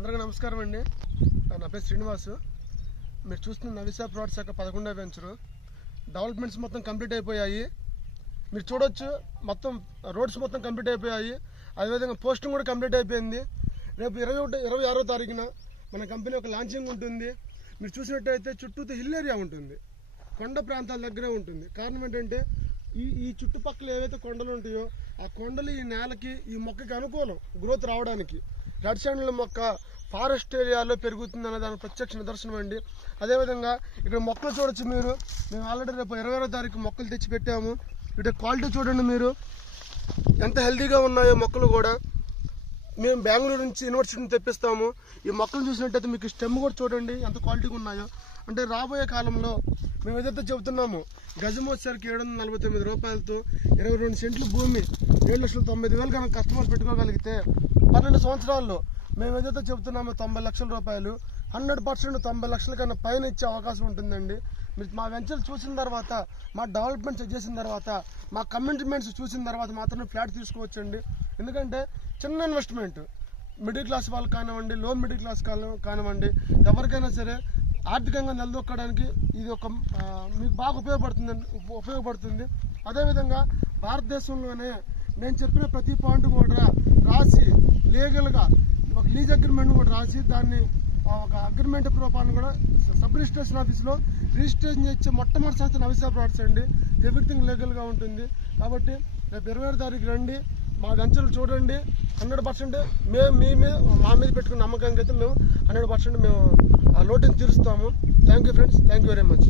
అందరికీ నమస్కారం అండి. నా పేరు శ్రీనివాసు. మీరు చూస్తున్న నవిసా ప్రోడక్ట్స్ యొక్క 11వ వెంచరు. డెవలప్మెంట్స్ మొత్తం కంప్లీట్ అయిపోయాయి. మీరు చూడొచ్చు, మొత్తం రోడ్స్ మొత్తం కంప్లీట్ అయిపోయాయి. అదేవిధంగా పోస్టింగ్ కూడా కంప్లీట్ అయిపోయింది. రేపు 26వ తారీఖున మన కంపెనీ ఒక లాంచింగ్ ఉంటుంది. మీరు చూసినట్టయితే చుట్టూతో హిల్ ఏరియా ఉంటుంది, కొండ ప్రాంతాల దగ్గరే ఉంటుంది. కారణం ఏంటంటే ఈ చుట్టుపక్కల ఏవైతే కొండలు ఉంటాయో ఆ కొండలు ఈ నేలకి ఈ మొక్కకి అనుకూలం గ్రోత్ రావడానికి. రెడ్ శాండిల్ మొక్క ఫారెస్ట్ ఏరియాలో పెరుగుతుంది అనే దానికి ప్రత్యక్ష నిదర్శనం అండి. అదేవిధంగా ఇక్కడ మొక్కలు చూడొచ్చు మీరు. మేము ఆల్రెడీ రేపు 26వ తారీఖు మొక్కలు తెచ్చి పెట్టాము. ఇక్కడ క్వాలిటీ చూడండి మీరు, ఎంత హెల్తీగా ఉన్నాయో మొక్కలు కూడా. మేము బెంగళూరు నుంచి యూనివర్సిటీ నుంచి తెప్పిస్తాము. ఈ మొక్కలు చూసినట్టయితే మీకు స్టెమ్ కూడా చూడండి ఎంత క్వాలిటీగా ఉన్నాయో. అంటే రాబోయే కాలంలో మేము ఏదైతే చెబుతున్నామో గజం వచ్చేసరికి 749 రూపాయలతో 22 సెంట్లు భూమి 7,90,000 కనుక కస్టమర్స్ పెట్టుకోగలిగితే 12 సంవత్సరాల్లో మేము ఏదైతే చెబుతున్నామో 90 లక్షల రూపాయలు 100% 90 లక్షల కన్నా పైన ఇచ్చే అవకాశం ఉంటుందండి. మీరు మా వెంచర్ చూసిన తర్వాత, మా డెవలప్మెంట్ చెక్ చేసిన తర్వాత, మా కమిట్మెంట్స్ చూసిన తర్వాత మాత్రమే ఫ్లాట్ తీసుకోవచ్చండి. ఎందుకంటే చిన్న ఇన్వెస్ట్మెంట్, మిడిల్ క్లాస్ వాళ్ళకి కానివ్వండి, లో మిడిల్ క్లాస్ కానివ్వండి, ఎవరికైనా సరే ఆర్థికంగా నిలదొక్కడానికి ఇది ఒక మీకు బాగా ఉపయోగపడుతుంది. అదేవిధంగా భారతదేశంలోనే నేను చెప్పిన ప్రతి పాయింట్ కూడా రాసి లీగల్గా ఒక లీజ్ అగ్రిమెంట్ కూడా రాసి దాన్ని ఒక అగ్రిమెంట్ రూపాన్ని కూడా సబ్ రిజిస్ట్రేషన్ ఆఫీస్లో రిజిస్ట్రేషన్ చేసే మొట్టమొదటి సంస్థ నవిసా ప్రోడక్ట్స్ అండి. ఎవ్రీథింగ్ లీగల్గా ఉంటుంది. కాబట్టి రేపు 26వ తారీఖు రండి, మా వెంచర్లు చూడండి. 100% మా మీద పెట్టుకున్న నమ్మకానికి అయితే మేము 100% మేము ఆ లోటుని తీరుస్తాము. Thank you friends, thank you very much.